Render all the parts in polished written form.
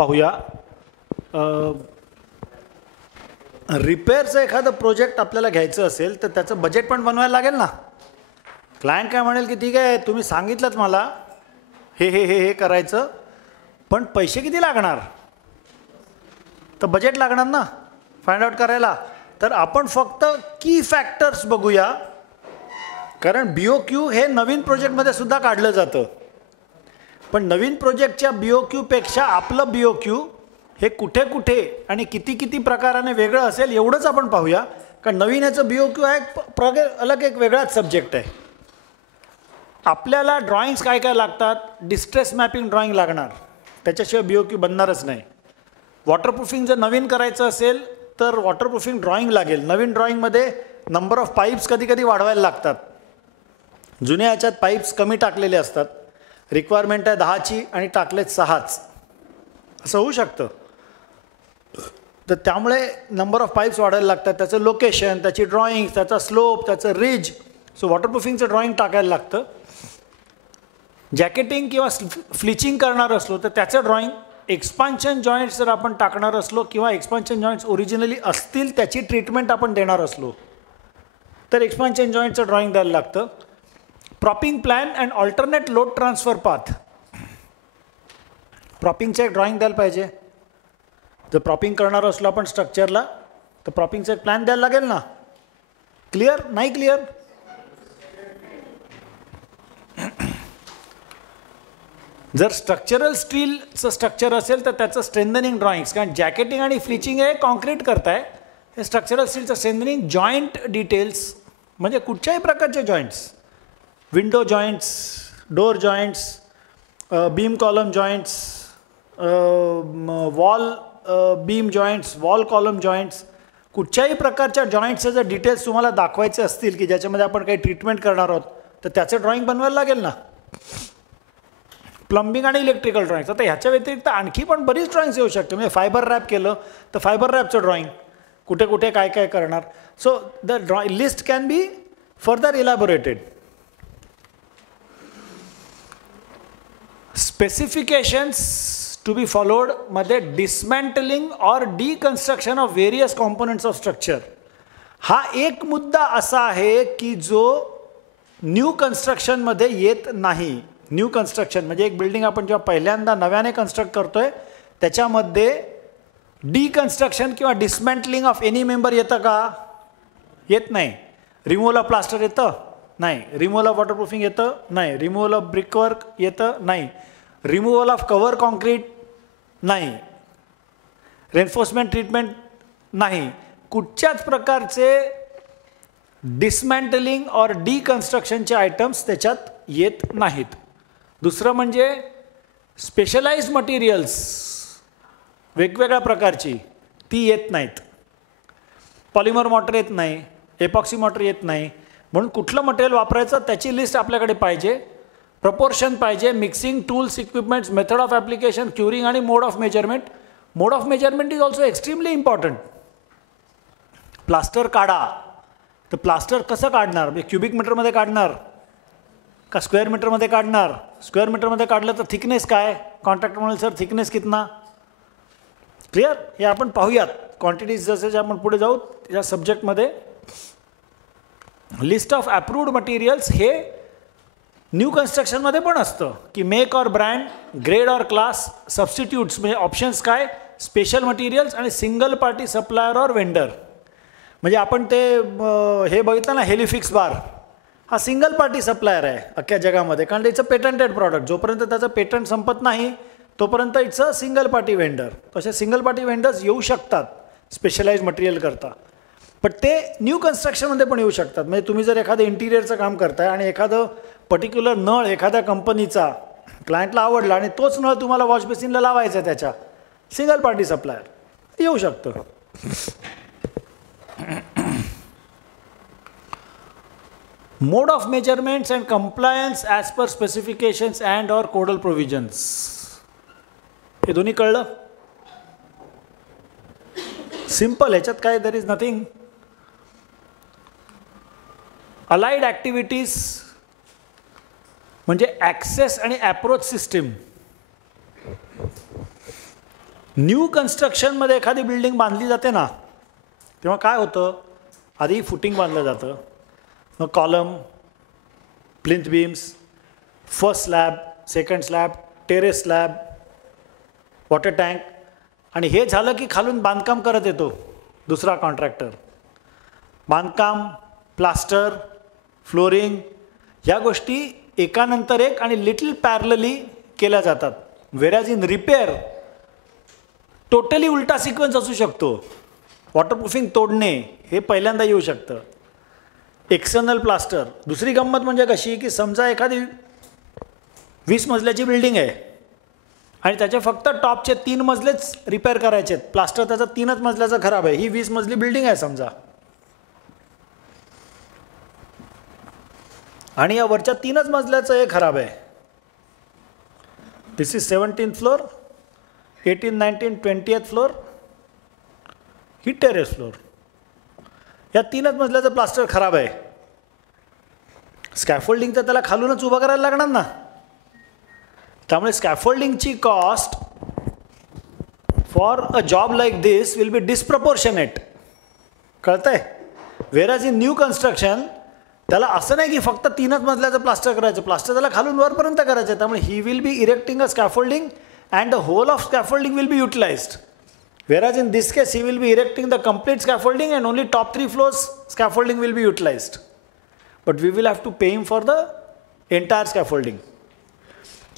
पाहूया. रिपेअरचं एखादं प्रोजेक्ट आपल्याला घ्यायचं असेल तर त्याचं बजेट पण बनवायला लागेल ना. क्लायंट काय म्हणेल की ठीक आहे तुम्ही सांगितलंच मला हे हे हे हे करायचं, पण पैसे किती लागणार, तर बजेट लागणार ना फाइंड आउट करायला. तर आपण फक्त की फॅक्टर्स बघूया, कारण BOQ हे नवीन प्रोजेक्टमध्ये सुद्धा काढलं जातं. पण नवीन प्रोजेक्टच्या BOQपेक्षा आपलं BOQ हे कुठे कुठे आणि किती किती प्रकाराने वेगळं असेल एवढंच आपण पाहूया. कारण नवीन याचं BOQ आहे अलग एक वेगळाच सब्जेक्ट आहे. आपल्याला ड्रॉइंग्स काय काय लागतात, डिस्ट्रेस मॅपिंग ड्रॉइंग लागणार, त्याच्याशिवाय BOQ बनणारच नाही. वॉटरप्रूफिंग जर नवीन करायचं असेल तर वॉटरप्रूफिंग ड्रॉइंग लागेल. नवीन ड्रॉइंगमध्ये नंबर ऑफ पाईप्स कधी कधी वाढवायला लागतात. जुन्या ह्याच्यात पाईप्स कमी टाकलेले असतात, रिक्वायरमेंट आहे 10ची आणि टाकलेत 6च, असं होऊ शकतं. तर त्यामुळे नंबर ऑफ पाईप्स वाढायला लागतात, त्याचं लोकेशन, त्याची ड्रॉइंग, त्याचा स्लोप, त्याचं रिज. सो वॉटरप्रूफिंगचं ड्रॉइंग टाकायला लागतं. जॅकेटिंग किंवा फ्लिचिंग करणार असलो तर त्याचं ड्रॉइंग, एक्सपान्शन जॉईंट्स जर आपण टाकणार असलो किंवा एक्सपान्शन जॉईंट्स ओरिजिनली असतील त्याची ट्रीटमेंट आपण देणार असलो तर एक्सपान्शन जॉईंटचं ड्रॉइंग द्यायला लागतं. Propping plan and alternate load transfer path, प्रॉपिंगचं एक ड्रॉइंग द्यायला पाहिजे. जर प्रॉपिंग करणार असलो आपण स्ट्रक्चरला तर प्रॉपिंगचा एक प्लॅन द्यायला लागेल ना. क्लिअर नाही क्लिअर? जर स्ट्रक्चरल स्टीलचं स्ट्रक्चर असेल तर त्याचं स्ट्रेंथनिंग ड्रॉइंग्स, कारण जॅकेटिंग आणि फ्लिचिंग हे कॉन्क्रीट करताय, हे स्ट्रक्चरल स्टीलचं स्ट्रेंथनिंग जॉईंट डिटेल्स म्हणजे कुठच्याही प्रकारचे joints, window joints, door joints, beam column joints, wall beam joints, wall column joints, कुठच्याही प्रकारच्या जॉईंट्सचे जर डिटेल्स तुम्हाला दाखवायचे असतील की ज्याच्यामध्ये आपण काही ट्रीटमेंट करणार आहोत तर त्याचं ड्रॉइंग बनवायला लागेल ना. प्लंबिंग आणि इलेक्ट्रिकल ड्रॉइंग्स. आता ह्याच्या व्यतिरिक्त आणखी पण बरीच ड्रॉइंग्स येऊ शकते. म्हणजे फायबर रॅप केलं तर फायबर रॅपचं ड्रॉइंग, कुठे कुठे काय काय करणार. So the list can be further elaborated. Specifications to be followed मध्ये dismantling or deconstruction of various components of structure. हा एक मुद्दा असा आहे की जो न्यू कन्स्ट्रक्शनमध्ये येत नाही. न्यू कन्स्ट्रक्शन म्हणजे एक बिल्डिंग आपण जेव्हा पहिल्यांदा नव्याने कन्स्ट्रक्ट करतोय त्याच्यामध्ये डिकन्स्ट्रक्शन किंवा डिसमॅन्टलिंग ऑफ एनी मेंबर येतं का? येत नाही. रिमूव्हल ऑफ प्लास्टर येतं? नाही. रिमूव्हल ऑफ वॉटरप्रूफिंग येतं? नाही. रिमूव्हल ऑफ ब्रिकवर्क येतं? नाही. Removal of cover concrete? नाही. Reinforcement treatment? नाही. कुठच्याच प्रकारचे डिसमॅन्टलिंग ऑर डिकन्स्ट्रक्शनचे आयटम्स त्याच्यात येत नाहीत. दुसरं म्हणजे स्पेशलाइज्ड मटेरियल्स वेगवेगळ्या प्रकारची ती येत नाहीत. पॉलिमर मॉटर येत नाही, एपॉक्सी मॉटर येत नाही. म्हणून कुठलं मटेरियल वापरायचं त्याची लिस्ट आपल्याकडे पाहिजे, प्रपोर्शन पाहिजे, mixing tools, equipments, method of application, curing आणि mode of measurement. Mode of measurement is also extremely important. Plaster काढा तर प्लास्टर कसं काढणार? म्हणजे क्युबिक मीटरमध्ये काढणार का स्क्वेअर मीटरमध्ये काढणार? स्क्वेअर मीटरमध्ये काढलं तर थिकनेस काय? कॉन्ट्रॅक्टर म्हणेल सर थिकनेस कितना? क्लिअर? हे आपण पाहूयात क्वांटिटीज जसे आपण पुढे जाऊ या सब्जेक्टमध्ये. लिस्ट ऑफ अप्रूव्ड मटेरियल्स हे न्यू कन्स्ट्रक्शनमध्ये पण असतं की make or brand, grade or class, substitutes म्हणजे ऑप्शन्स काय, स्पेशल मटेरियल्स आणि single party supplier or vendor. म्हणजे आपण ते हे बघितलं ना हेलिफिक्स बार, हा सिंगल पार्टी सप्लायर आहे अख्ख्या जगामध्ये, कारण इट्स अ पेटंटेड प्रॉडक्ट. जोपर्यंत त्याचं पेटंट संपत नाही तोपर्यंत it's a single party vendor. तसे सिंगल पार्टी वेंडर्स येऊ शकतात स्पेशलाइज मटेरियल करता, पण ते न्यू कन्स्ट्रक्शनमध्ये पण येऊ शकतात. म्हणजे तुम्ही जर एखादं इंटिरियरचं काम करताय आणि एखादं पर्टिक्युलर नळ एखाद्या कंपनीचा क्लायंटला आवडला आणि तोच नळ तुम्हाला वॉश बेसिनला लावायचा आहे, त्याच्या सिंगल पार्टी सप्लायर येऊ शकतं. Mode of measurements and compliance as per specifications and or codal provisions. हे दोन्ही कळलं? सिम्पल, ह्याच्यात काय there is nothing. Allied activities म्हणजे ॲक्सेस आणि ॲप्रोच सिस्टीम. न्यू कन्स्ट्रक्शनमध्ये एखादी बिल्डिंग बांधली जाते ना, तेव्हा काय होतं, आधी फुटिंग बांधलं जातं, मग column, plinth beams, first slab, second slab, terrace slab, water tank, आणि हे झालं की खालून बांधकाम करत येतो दुसरा कॉन्ट्रॅक्टर. बांधकाम, प्लास्टर, फ्लोरिंग, ह्या गोष्टी एकानंतर एक आणि लिटल पॅरलली केल्या जातात. व्हेरॅज इन रिपेअर टोटली उलटा सिक्वेन्स असू शकतो. वॉटरप्रूफिंग तोडणे हे पहिल्यांदा येऊ शकतं. External plaster. दुसरी गंमत म्हणजे कशी की समजा एखादी 20 मजल्याची बिल्डिंग आहे आणि त्याचे फक्त टॉपचे 3 मजलेच रिपेअर करायचे आहेत. प्लास्टर त्याचा 3च मजल्याचा खराब आहे. ही 20 मजली बिल्डिंग आहे समजा, आणि या वरच्या 3च मजल्याचं हे खराब आहे. This is 17th floor, 18, 19, 20th floor, ही टेरेस फ्लोर. या 3च मजल्याचं प्लास्टर खराब आहे. स्कॅफोल्डिंग तर त्याला खालूनच उभं करायला लागणार ना. त्यामुळे स्कॅफोल्डिंगची cost for a job like this will be disproportionate. कळतंय? व्हेरॅज इन न्यू कन्स्ट्रक्शन त्याला असं नाही की फक्त 3च मजल्याचं प्लास्टर करायचं, प्लास्टर त्याला खालून वरपर्यंत करायचं. त्यामुळे he will be erecting a scaffolding and the whole of scaffolding will be utilised. Whereas in this case, he will be erecting the complete scaffolding and only top 3 floors scaffolding will be utilized. But we will have to pay him for the entire scaffolding.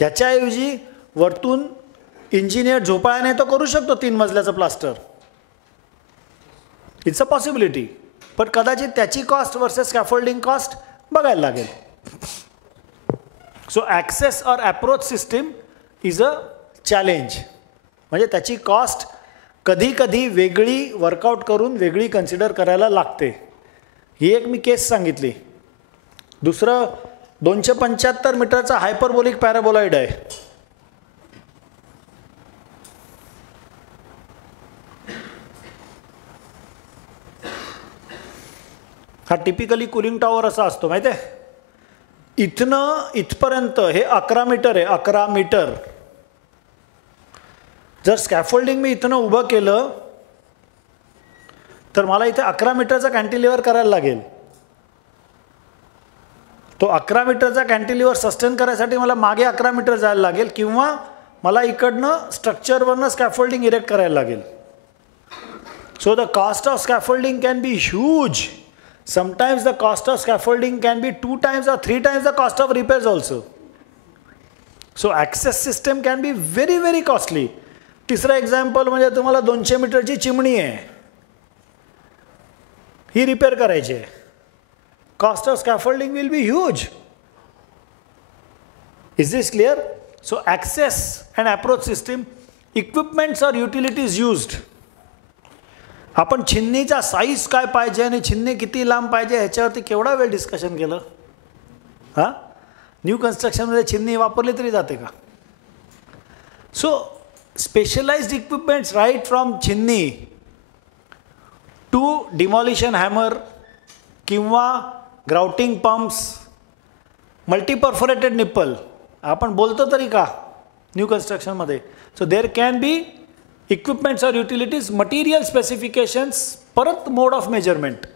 याच्याऐवजी वरतून engineer झोपाळ्याने तो करू शकतो 3 मजल्याचं plaster. It's a possibility. पण कदाचित त्याची cost versus स्कॅफोल्डिंग cost बघायला लागेल. So access or approach system is a challenge. म्हणजे त्याची कॉस्ट कधी कधी वेगळी वर्कआउट करून वेगळी कन्सिडर करायला लागते. ही एक मी केस सांगितली. दुसरं 275 मीटरचा हायपरबोलिक पॅराबोलॉइड आहे. हा टिपिकली कुलिंग टॉवर असा असतो माहिती आहे. इथनं इथपर्यंत हे 11 मीटर आहे. 11 मीटर. जर स्कॅफोल्डिंग मी इथनं उभं केलं तर मला इथे 11 मीटरचा कॅन्टिलिव्हर करायला लागेल. तो 11 मीटरचा कॅन्टिलिव्हर सस्टेन करायसाठी मला मागे 11 मीटर जायला लागेल, किंवा मला इकडनं स्ट्रक्चरवरनं स्कॅफोल्डिंग इरेक्ट करायला लागेल. So the cost of scaffolding can be huge. Sometimes the cost of scaffolding can be 2 times or 3 times the cost of repairs also. So access system can be very very costly. तिसरं example म्हणजे तुम्हाला 200 मीटरची चिमणी आहे, ही repair करायची आहे. Cost of scaffolding will be huge. Is this clear? So access and approach system, equipments or utilities used. आपण छिन्नीचा साईज काय पाहिजे आणि छिन्नी किती लांब पाहिजे ह्याच्यावरती केवढा वेळ डिस्कशन केलं. हां, न्यू कन्स्ट्रक्शनमध्ये छिन्नी वापरली तरी जाते का? So specialized equipments right from chimney to demolition hammer किंवा grouting pumps, multi perforated nipple आपण बोलतो तरी का न्यू कन्स्ट्रक्शनमध्ये. So there can be equipments or utilities, material specifications, परत mode of measurement.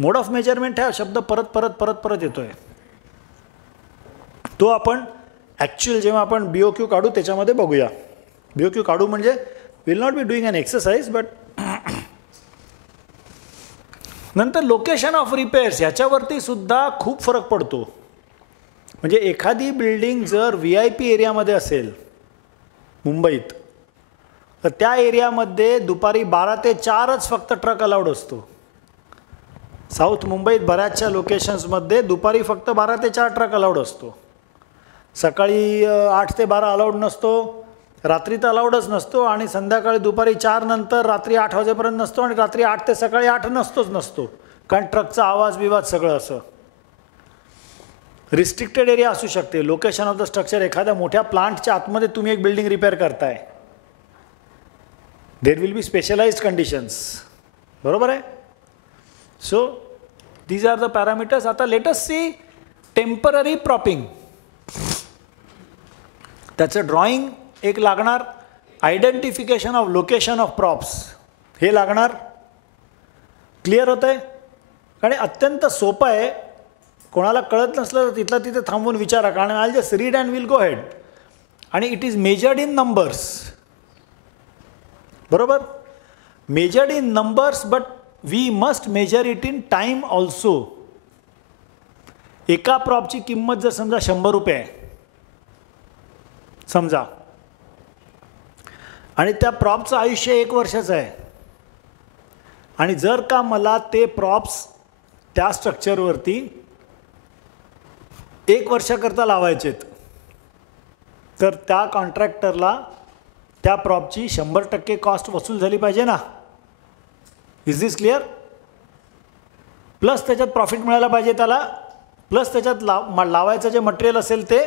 Mode of measurement हा शब्द परत परत परत परत येतोय. तो आपण ॲक्च्युअल जेव्हा आपण BOQ काढू त्याच्यामध्ये बघूया. BOQ काढू म्हणजे will not be doing an exercise, but नंतर लोकेशन ऑफ रिपेअर्स ह्याच्यावरती सुद्धा खूप फरक पडतो. म्हणजे एखादी बिल्डिंग जर VIP एरियामध्ये असेल मुंबईत, तर त्या एरियामध्ये दुपारी 12 ते 4च फक्त ट्रक अलाउड असतो. साऊथ मुंबईत बऱ्याचशा लोकेशन्समध्ये दुपारी फक्त 12 ते 4 ट्रक अलाउड असतो. सकाळी 8 ते 12 अलाउड नसतो, रात्री तर अलाउडच नसतो, आणि संध्याकाळी दुपारी 4 नंतर रात्री 8 वाजेपर्यंत नसतो, आणि रात्री 8 ते सकाळी 8 नसतो. कारण ट्रकचा आवाज बिवाज सगळं असं. रिस्ट्रिक्टेड एरिया असू शकते. लोकेशन ऑफ द स्ट्रक्चर, एखाद्या मोठ्या प्लांटच्या आतमध्ये तुम्ही एक बिल्डिंग रिपेअर करताय, there will be specialised conditions. बरोबर आहे? So these are the parameters. आता let us see temporary propping. त्याचं ड्रॉइंग एक लागणार identification of location of props हे लागणार. क्लिअर होतं आहे? कारण अत्यंत सोपं आहे. कोणाला कळत नसलं तर तिथलं तिथे थांबून विचारा, कारण I just read and will go head. आणि it is measured in numbers. बरोबर? Measured in numbers, but we must measure it in time also. एका प्रॉपची किंमत जर समजा 100 रुपये आहे समजा, आणि त्या प्रॉपचं आयुष्य 1 वर्षाचं आहे, आणि जर का मला ते प्रॉप्स त्या स्ट्रक्चरवरती 1 वर्षाकरता लावायचेत, तर त्या कॉन्ट्रॅक्टरला त्या प्रॉपची 100% कॉस्ट वसूल झाली पाहिजे ना. Is this clear? प्लस त्याच्यात प्रॉफिट मिळायला पाहिजे त्याला, प्लस त्याच्यात लावायचं जे मटेरियल असेल ते.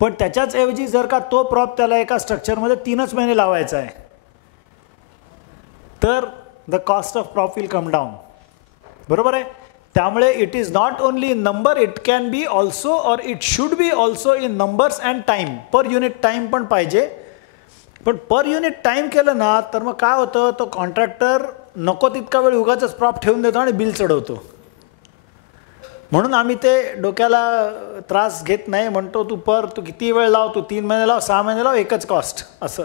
पण त्याच्याच ऐवजी जर का तो प्रॉप त्याला एका स्ट्रक्चरमध्ये 3च महिने लावायचा आहे, तर the cost of prop will come down. बरोबर आहे? त्यामुळे it is not only in number, it can be also or it should be also in numbers and time. Per unit time पण पाहिजे. पण पर युनिट टाईम केलं ना तर मग काय होतं, तो कॉन्ट्रॅक्टर नको तितका वेळ उगाचच प्रॉप ठेवून देतो आणि बिल चढवतो. म्हणून आम्ही ते डोक्याला त्रास घेत नाही. म्हणतो तू किती वेळ लाव, तू 3 महिने लाव, 6 महिने लाव, एकच कॉस्ट असं.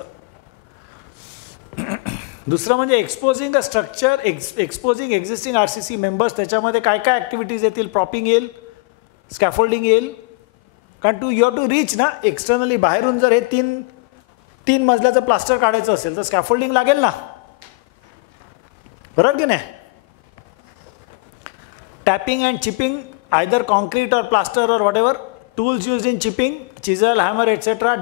दुसरं म्हणजे exposing a structure, exposing existing RCC members. त्याच्यामध्ये काय काय ॲक्टिव्हिटीज येतील? प्रॉपिंग येईल, स्कॅफोल्डिंग येईल. कारण यू हॅव टू रीच ना एक्सटर्नली. बाहेरून जर हे 3 मजल्याचं प्लास्टर काढायचं असेल तर स्कॅफोल्डिंग लागेल ना. बरोबर की नाही? Tapping and chipping, either concrete or plaster or whatever. Tools use in chipping, chisel, hammer et cetera.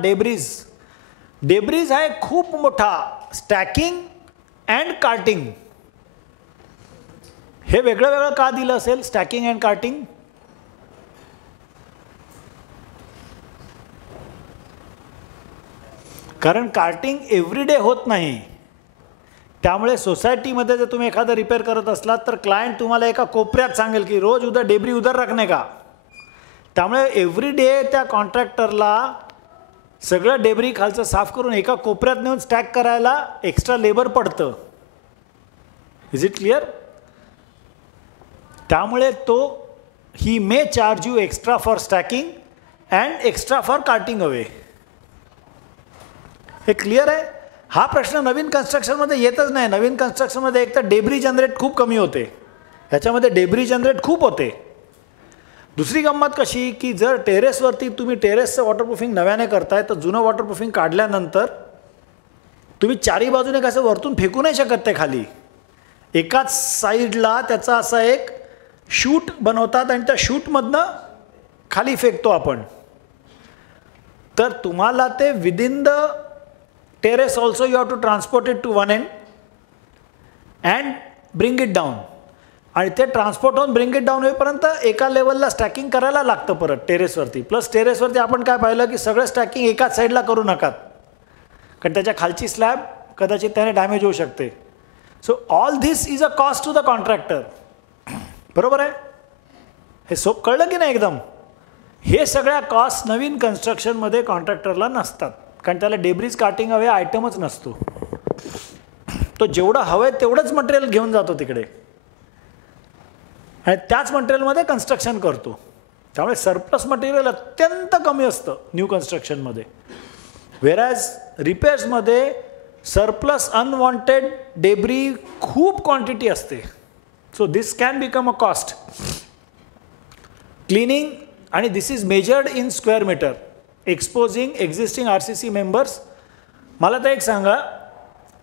Debris आहे खूप मोठा. स्टॅकिंग अँड कार्टिंग हे वेगळं वेगळं का दिलं असेल? Stacking and carting. कारण कार्टिंग एव्हरीडे होत नाही. त्यामुळे सोसायटीमध्ये जर तुम्ही एखादं रिपेअर करत असलात तर क्लायंट तुम्हाला एका कोपऱ्यात सांगेल की रोज उद्या डेब्री उधर रखने का. त्यामुळे एव्हरीडे त्या कॉन्ट्रॅक्टरला सगळं डेब्री खालचं साफ करून एका कोपऱ्यात नेऊन स्टॅक करायला एक्स्ट्रा लेबर पडतं. Is it clear? त्यामुळे he may charge you extra for stacking and extra for carting away. हे क्लिअर आहे? हा प्रश्न नवीन कन्स्ट्रक्शनमध्ये येतच नाही. नवीन कन्स्ट्रक्शनमध्ये एक तर डेब्री जनरेट खूप कमी होते, ह्याच्यामध्ये डेब्री जनरेट खूप होते. दुसरी गंमत कशी की जर टेरेसवरती तुम्ही टेरेसचं वॉटरप्रूफिंग नव्याने करताय तर जुनं वॉटरप्रूफिंग काढल्यानंतर तुम्ही चारी बाजूने कसं वरतून फेकू नाही शकत ते खाली. एकाच साईडला त्याचा असा एक शूट बनवतात आणि त्या शूटमधनं खाली फेकतो आपण. तर तुम्हाला ते within the terrace also you have to transport it to one end and bring it down. आणि ते ट्रान्सपोर्ट होऊन ब्रिंग इट डाऊन होईपर्यंत एका लेवलला स्टॅकिंग करायला लागतं परत टेरेसवरती. प्लस टेरेसवरती आपण काय पाहिलं की सगळं स्टॅकिंग एकाच साईडला करू नका, कारण त्याच्या खालची स्लॅब कदाचित त्याने डॅमेज होऊ शकते. So all this is a cost to the contractor. बरोबर आहे? हे कळलं की नाही एकदम? हे सगळ्या कॉस्ट नवीन कन्स्ट्रक्शनमध्ये कॉन्ट्रॅक्टरला नसतात, कारण त्याला डेब्रीज कार्टिंग हवे आयटमच नसतो. तो जेवढं हवं आहे तेवढंच मटेरियल घेऊन जातो तिकडे आणि त्याच मटेरियलमध्ये कन्स्ट्रक्शन करतो. त्यामुळे सरप्लस मटेरियल अत्यंत कमी असतं न्यू कन्स्ट्रक्शनमध्ये. व्हेरॅज रिपेअर्समध्ये सरप्लस अनवॉन्टेड डेब्री खूप क्वांटिटी असते. So this can become a cost. Cleaning, आणि this is measured in square metre. Exposing existing RCC members. मला तर एक सांगा,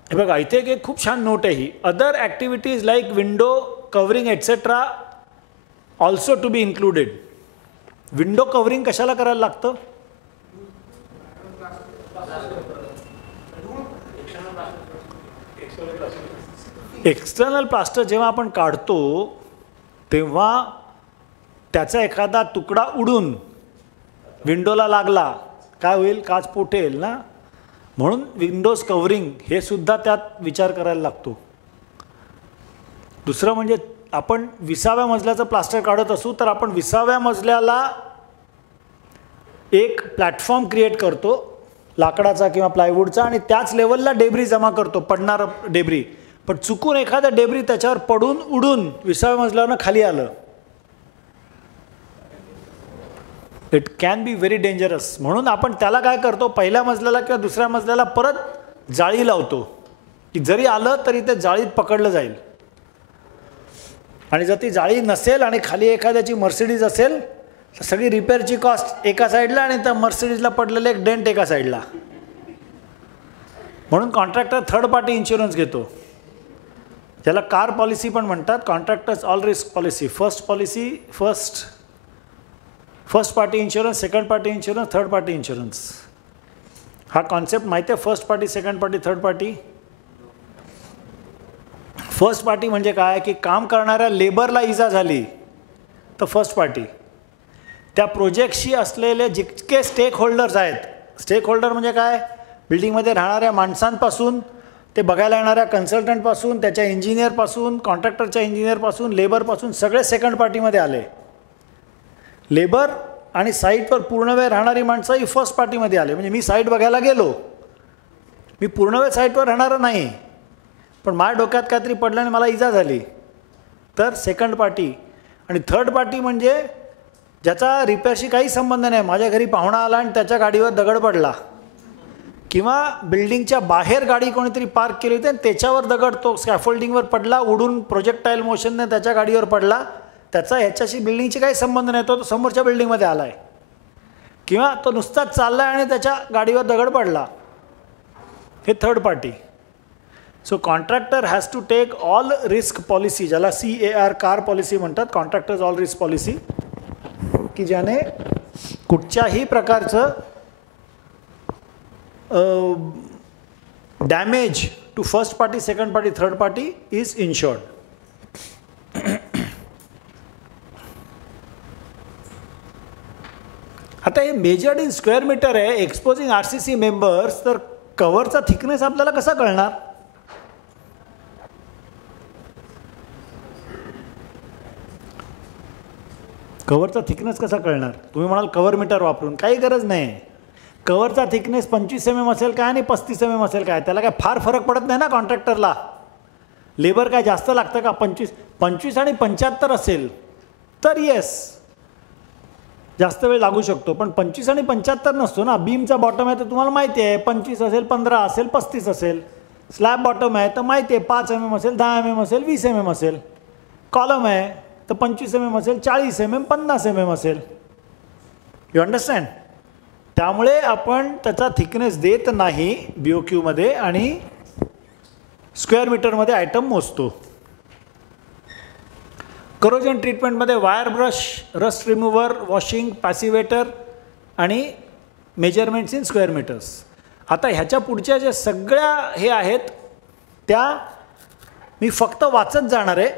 हे बघा इथे एक खूप छान नोट आहे ही. Other activities like window covering et cetera also to be included. Window covering कशाला करायला लागतं? एक्सटर्नल प्लास्टर जेव्हा आपण काढतो तेव्हा त्याचा एखादा तुकडा उडून विंडोला लागला काय होईल? काच फुटेल ना. म्हणून विंडोज कव्हरिंग हे सुद्धा त्यात विचार करायला लागतो. दुसरं म्हणजे आपण 20व्या मजल्याचं प्लास्टर काढत असू तर आपण 20व्या मजल्याला एक प्लॅटफॉर्म क्रिएट करतो लाकडाचा किंवा प्लायवूडचा आणि त्याच लेवलला डेब्री जमा करतो, पडणारं डेब्री. पण चुकून एखादा डेब्री त्याच्यावर पडून उडून 20व्या मजल्यावरनं खाली आलं, it can be very dangerous. म्हणून आपण त्याला काय करतो, पहिल्या मजल्याला किंवा दुसऱ्या मजल्याला परत जाळी लावतो की जरी आलं तरी ते जाळीत पकडलं जाईल. आणि जर ती जाळी नसेल आणि खाली एखाद्याची मर्सिडीज असेल तर सगळी रिपेअरची कॉस्ट एका साईडला आणि त्या मर्सिडीजला पडलेलं एक डेंट एका साईडला. म्हणून कॉन्ट्रॅक्टर थर्ड पार्टी इन्शुरन्स घेतो, ज्याला कार पॉलिसी पण म्हणतात. Contractors all risk policy, first party insurance, second party insurance, third party insurance. हा कॉन्सेप्ट माहिती आहे, first party, second party, third party. First party म्हणजे काय की काम करणाऱ्या लेबरला इजा झाली तर फर्स्ट पार्टी. त्या प्रोजेक्टशी असलेले जितके स्टेक होल्डर्स आहेत, स्टेक होल्डर म्हणजे काय, बिल्डिंगमध्ये राहणाऱ्या माणसांपासून ते बघायला येणाऱ्या कन्सल्टंटपासून, त्याच्या इंजिनियरपासून, कॉन्ट्रॅक्टरच्या इंजिनियरपासून, लेबरपासून सगळे सेकंड पार्टीमध्ये आले. लेबर आणि साईटवर पूर्ण वेळ राहणारी माणसं ही फर्स्ट पार्टीमध्ये आले. म्हणजे मी साईट बघायला गेलो, मी पूर्ण वेळ साईटवर राहणार नाही, पण माझ्या डोक्यात काहीतरी पडलं आणि मला इजा झाली तर सेकंड पार्टी. आणि थर्ड पार्टी म्हणजे ज्याचा रिपेअरशी काही संबंध नाही. माझ्या घरी पाहुणा आला आणि त्याच्या गाडीवर दगड पडला, किंवा बिल्डिंगच्या बाहेर गाडी कोणीतरी पार्क केली होती आणि त्याच्यावर दगड तो स्कॅफोल्डिंगवर पडला, उडून प्रोजेक्टाईल मोशनने त्याच्या गाडीवर पडला, त्याचा ह्याच्याशी बिल्डिंगची काही संबंध नाही, तो समोरच्या बिल्डिंगमध्ये आला आहे. किंवा तो नुसताच चालला आहे आणि त्याच्या गाडीवर दगड पडला, हे third party. So contractor has to take all risk policy, ज्याला CAR कार पॉलिसी म्हणतात, कॉन्ट्रॅक्टर्स ऑल रिस्क पॉलिसी, की ज्याने कुठच्याही प्रकारचं damage to first party, second party, third party is insured. आता हे मेजर्ड इन स्क्वेअर मीटर आहे, exposing RCC members, तर कव्हरचा थिकनेस आपल्याला कसा कळणार? कव्हरचा थिकनेस कसा कळणार? तुम्ही म्हणाल कव्हर मीटर वापरून, काही गरज नाही. कव्हरचा थिकनेस 25 mm असेल काय आणि 35 mm असेल काय, त्याला काय फार फरक पडत नाही ना कॉन्ट्रॅक्टरला. लेबर काय जास्त लागतं का? 25 आणि 75 असेल तर येस जास्त वेळ लागू शकतो, पण 25 आणि 75 नसतो ना. बीमचा बॉटम आहे तर तुम्हाला माहिती आहे 25 असेल, 15 असेल, 35 असेल. स्लॅब बॉटम आहे तर माहिती आहे 5 mm असेल, 10 mm असेल, 20 mm असेल. कॉलम आहे तर 25 mm असेल, 40 mm, 50 mm असेल. You understand? त्यामुळे आपण त्याचा थिकनेस देत नाही BOQ आणि स्क्वेअर मीटरमध्ये आयटम मोजतो. करोजन ट्रीटमेंटमध्ये wire brush, rust remover, washing, passivator आणि मेजरमेंट्स इन स्क्वेअर मीटर्स. आता ह्याच्या पुढच्या ज्या सगळ्या हे आहेत त्या मी फक्त वाचत जाणार आहे,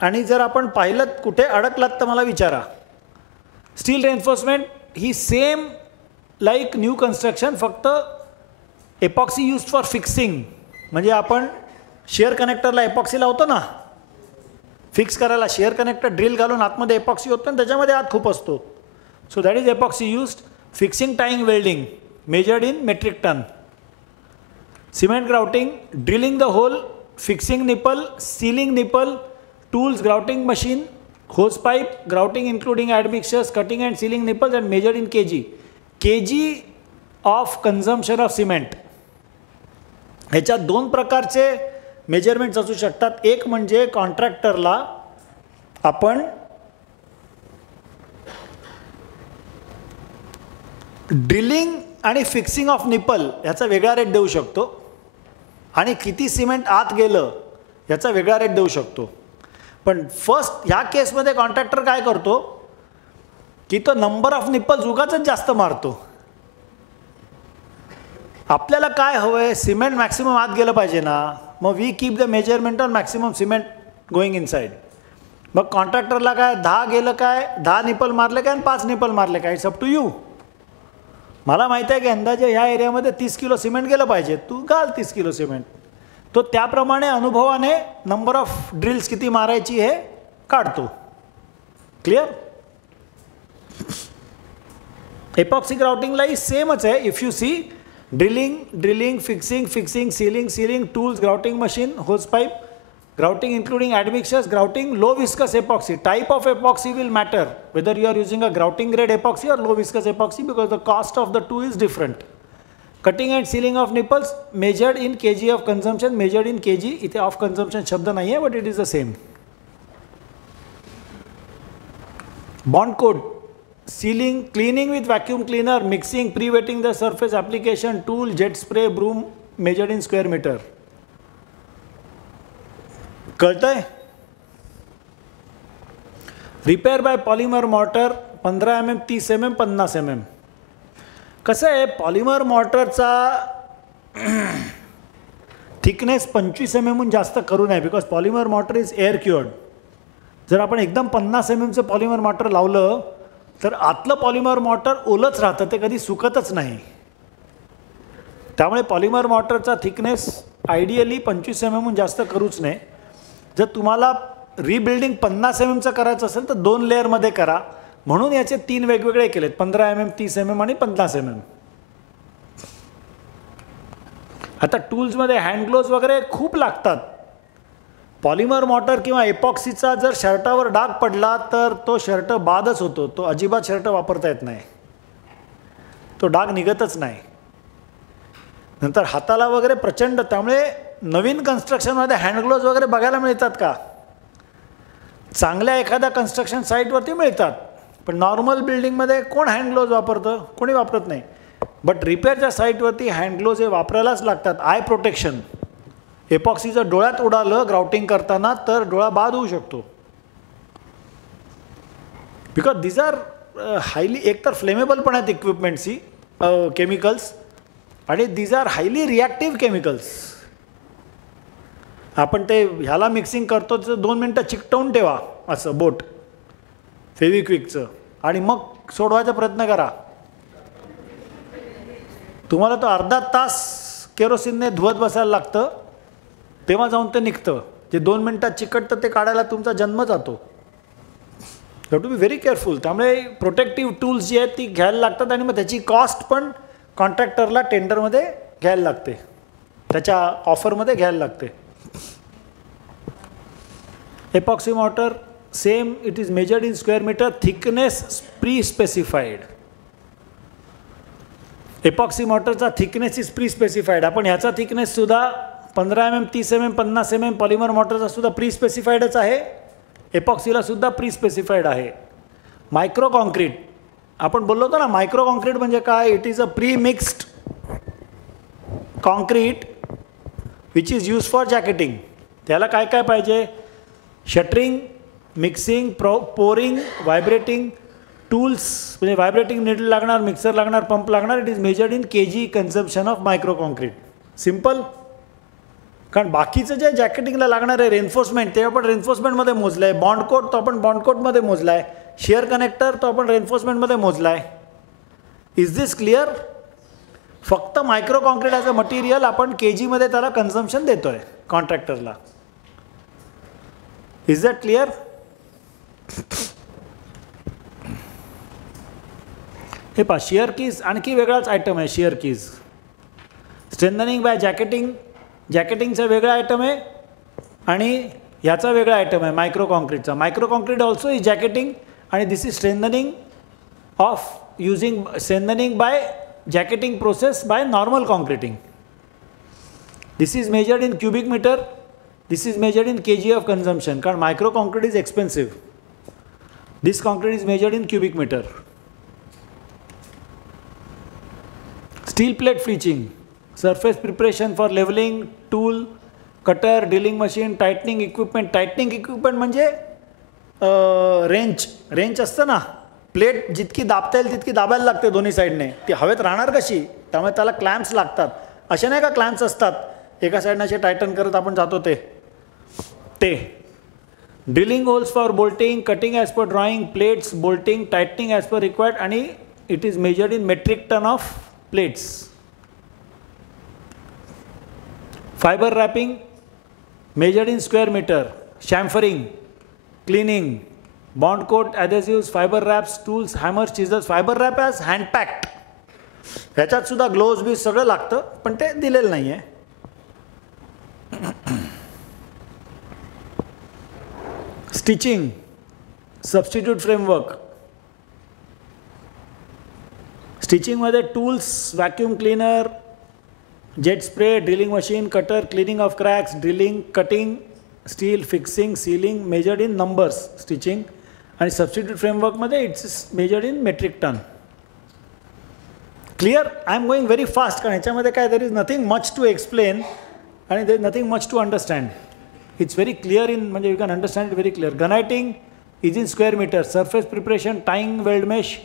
आणि जर आपण पाहिलं कुठे अडकलात तर मला विचारा. स्टील रेन्फोर्समेंट ही सेम लाईक न्यू कन्स्ट्रक्शन, फक्त एपॉक्सी यूज्ड फॉर फिक्सिंग. म्हणजे आपण शेअर कनेक्टरला एपॉक्सी लावतो ना फिक्स करायला, शेअर कनेक्टर ड्रिल घालून आतमध्ये एपॉक्सी होतो आणि त्याच्यामध्ये आत खूप असतो. So that is epoxy used. Fixing tying welding measured in metric ton. Cement grouting, drilling the hole, fixing nipple, sealing nipple, tools, grouting machine, hose pipe, grouting including admixtures, cutting and sealing nipples and measured in kg of consumption of cement. ह्याच्यात दोन प्रकारचे measurements असू शकतात. एक म्हणजे कॉन्ट्रॅक्टरला आपण drilling आणि fixing of nipple ह्याचा वेगळा रेट देऊ शकतो, आणि किती सिमेंट आत गेलं ह्याचा वेगळा रेट देऊ शकतो. पण फर्स्ट ह्या केसमध्ये कॉन्ट्रॅक्टर काय करतो की तो नंबर ऑफ निपल्स उगाच जास्त मारतो. आपल्याला काय हवं आहे, सिमेंट मॅक्सिमम आत गेलं पाहिजे ना, मग we keep the measurement on maximum cement going inside. मग कॉन्ट्रॅक्टरला काय 10 गेलं काय, 10 निपल मारले काय आणि 5 निपल मारले काय, इट्स अप टू यू. मला माहिती आहे की अंदाजे ह्या एरियामध्ये 30 किलो सिमेंट गेलं पाहिजे, तू घाल 30 किलो सिमेंट. तो त्याप्रमाणे अनुभवाने नंबर ऑफ ड्रिल्स किती मारायची हे काढतो. क्लिअर? एपॉक्सी ग्राउटिंगलाही सेमच आहे. If you see drilling, fixing, sealing, tools, grouting machine, hose pipe, grouting including admixtures, grouting, low viscous epoxy. Type of epoxy will matter whether you are using a grouting grade epoxy or low viscous epoxy because the cost of the two is different. Cutting and sealing of nipples measured in kg of consumption, measured in kg. इथे of consumption शब्द नहीं है but it is the same. Bond code, sealing, cleaning with vacuum cleaner, mixing, pre-wetting the surface, application, tool, jet spray, broom measured in square meter. कळतंय? Repair by polymer mortar 15 mm, 30 mm, 50 mm. कसं आहे, polymer मॉर्टरचा thickness 25 mm जास्त करू नये because polymer mortar is air क्युअर्ड. जर आपण एकदम 50 mm polymer mortar लावलं तर आतलं पॉलिमर मॉर्टर ओलच राहतं, ते कधी सुकतच नाही. त्यामुळे पॉलिमर मॉर्टरचा थिकनेस आयडियली 25 mm जास्त करूच नये. जर तुम्हाला रिबिल्डिंग 50 mm करायचं असेल तर 2 लेअरमध्ये करा. म्हणून याचे 3 वेगवेगळे केलेत, 15 mm, 30 mm आणि 50 mm. आता टूल्समध्ये हँड ग्लोव्ज वगैरे खूप लागतात. पॉलिमर मॉर्टर किंवा एपॉक्सीचा जर शर्टावर डाग पडला तर तो शर्ट बादच होतो, तो अजिबात शर्ट वापरता येत नाही, तो डाग निघतच नाही. नंतर हाताला वगैरे प्रचंड. त्यामुळे नवीन कन्स्ट्रक्शनमध्ये हँड ग्लोव्ज वगैरे बघायला मिळतात का? चांगल्या एखाद्या कन्स्ट्रक्शन साईटवरती मिळतात, पण नॉर्मल बिल्डिंगमध्ये कोण हँड ग्लोव्ज वापरतं? कोणी वापरत नाही. बट रिपेअरच्या साईटवरती हँड ग्लोव्ज हे वापरायलाच लागतात. Eye protection. एपॉक्सीचं डोळ्यात उडालं ग्राउटिंग करताना तर डोळा बाद होऊ शकतो. बिकॉज दीज आर हायली, एकतर फ्लेमेबल पण आहेत इक्विपमेंट्सची केमिकल्स, आणि these are highly reactive chemicals. आपण ते ह्याला मिक्सिंग करतो तर 2 मिनटं चिकटवून ठेवा असं बोट फेविक्विकचं आणि मग सोडवायचा प्रयत्न करा. तुम्हाला तो अर्धा तास केरोसिनने धुवत बसायला लागतं, तेव्हा जाऊन ते निघतं. जे 2 मिनटात चिकटतं ते काढायला तुमचा जन्म जातो. You to be very careful. त्यामुळे प्रोटेक्टिव्ह टूल्स जी आहेत ती घ्यायला लागतात आणि मग त्याची कॉस्ट पण कॉन्ट्रॅक्टरला टेंडरमध्ये घ्यायला लागते, त्याच्या ऑफरमध्ये घ्यायला लागते. Epoxy mortar same, it is measured in square metre, thickness pre specified. Epoxy मॉर्टरचा थिकनेस इज प्री स्पेसिफाईड. आपण ह्याचा थिकनेस सुद्धा 15 mm, 30 mm, 50 mm पॉलिमर मॉर्टरचा सुद्धा प्री स्पेसिफाईडच आहे. एपॉक्सीला सुद्धा प्री स्पेसिफाईड आहे. मायक्रो कॉन्क्रीट आपण बोललो होतो ना, मायक्रो कॉन्क्रीट म्हणजे काय? It is a pre mixed concrete which is use for jacketing. त्याला काय काय पाहिजे? Shuttering, mixing, pouring, vibrating tools, म्हणजे व्हायब्रेटिंग नीडल लागणार, मिक्सर लागणार, पंप लागणार. It is measured in kg consumption of micro concrete. Simple. कारण बाकीचं जे जॅकेटिंगला लागणार आहे रेन्फोर्समेंट, ते आपण रेन्फोर्समेंटमध्ये मोजलं आहे. बॉन्ड कोट तो आपण बॉन्ड कोटमध्ये मोजला आहे. शिअर कनेक्टर तो आपण रेन्फोर्समेंटमध्ये मोजला आहे. Is this clear? फक्त micro concrete as a material आपण kgमध्ये त्याला कन्झम्पशन देतो आहे कॉन्ट्रॅक्टरला. Is that clear? हे पहा, शिअर कीज आणखी वेगळाच आयटम आहे. शिअर कीज स्ट्रेंथनिंग बाय जॅकेटिंगचा वेगळा आयटम आहे आणि ह्याचा वेगळा आयटम आहे मायक्रो कॉन्क्रीटचा. Micro concrete also is jacketing आणि this is strengthening by jacketing process by normal concreting. This is measured in cubic metre, this is measured in kg of consumption. कारण micro concrete is expensive. This concrete is measured in cubic metre. Steel plate flitching, surface preparation for leveling, tool, cutter, drilling machine, tightening equipment. tightening equipment म्हणजे रेंच असतं ना, plate जितकी दाबता येईल तितकी दाबायला लागते दोन्ही साईडने. ती हवेत राहणार कशी? त्यामुळे त्याला क्लॅम्प्स लागतात. असे नाही का क्लॅम्प्स असतात एका साईडने असे टायटन करत आपण जातो ते. Drilling holes for bolting, cutting as per drawing, plates, bolting, tightening as per required आणि it is measured in metric tonne of plates. Fiber wrapping measured in square meter, chamfering, cleaning, bond coat, adhesives, fibre wraps, tools, hammers, chisels. Fibre wrap as hand packed. ह्याच्यात सुद्धा gloves बीज सगळं लागतं, पण ते दिलेलं नाही आहे. Stitching, substitute framework. स्टिचिंगमध्ये tools, vacuum cleaner, jet spray, drilling machine, cutter, cleaning of cracks, drilling, cutting, steel, fixing, sealing, measured in numbers stitching. आणि सबस्टिट्यूट फ्रेमवर्कमध्ये it's measured in metric tonne. Clear? I am going very fast, कारण ह्याच्यामध्ये काय there is nothing much to explain आणि there is nothing much to understand. It's very clear in, म्हणजे you can understand it very clear. गनायटिंग is in square metre. Surface preparation, tying, weld mesh,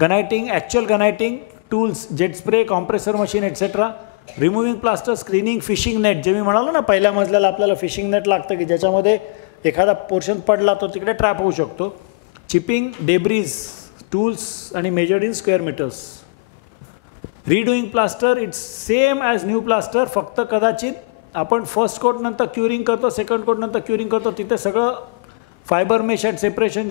guniting, actual guniting, tools, jet spray, compressor machine etcetera. Removing plaster, screening, fishing net. जे मी म्हणालो ना पहिल्या मजल्याला आपल्याला fishing net लागतं की ज्याच्यामध्ये एखादा पोर्शन पडला तो तिकडे ट्रॅप होऊ शकतो. चिपिंग, डेब्रीज, टूल्स आणि measured in square metres. Redoing plaster, it's same as new plaster, फक्त कदाचित आपण फर्स्ट कोट नंतर क्युरिंग करतो, सेकंड कोट नंतर क्युरिंग करतो, तिथे सगळं फायबर मेश अँड सेपरेशन